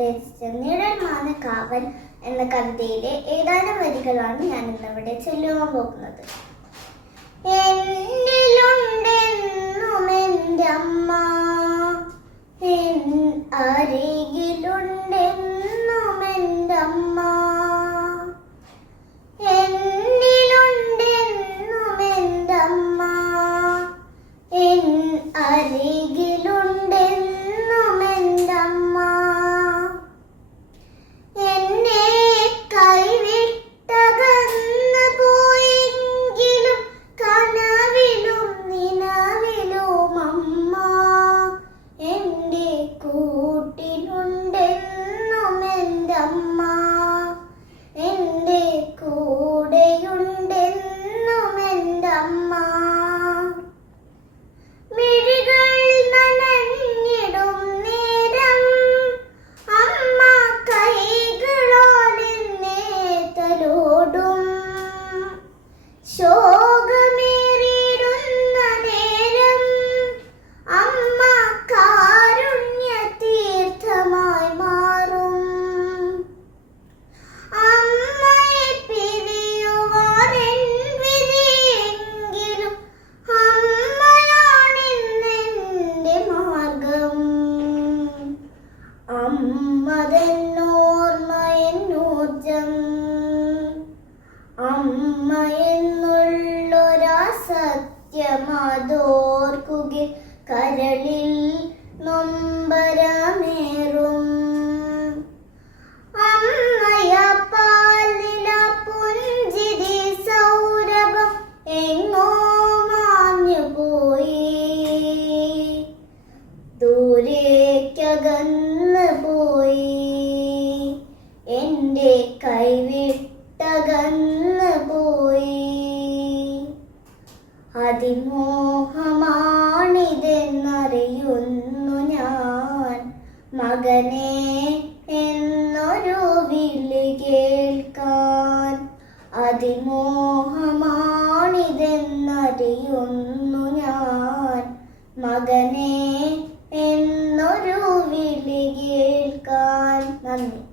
രചിച്ച നിഴൽമാന കാവൽ എന്ന കവിതയിലെ ഏതാനും വരികളാണ് ഞാൻ ഇന്നിവിടെ ചൊല്ലുവാൻ പോകുന്നത്. എന്നിലുണ്ടെന്നും അരികിലുണ്ടെന്നും എന്റെ അമ്മ അമ്മ എന്നുള്ളൊരാ സത്യമതോർക്കുക കരളിൽ നൊമ്പരമേറും. അമ്മയ പാലില പുഞ്ചിരി സൗരഭം എങ്ങോ മാഞ്ഞു പോയി. ദൂരേക്കകന്ന് പോയി. എന്റെ അതിമോഹമാണിതെന്നറിയുന്നു ഞാൻ. മകനെ എന്നൊരു വിളി കേൾക്കാൻ അതിമോഹമാണിതെന്നറിയുന്നു ഞാൻ. മകനെ എന്നൊരു വിളി കേൾക്കാൻ നന്ദി.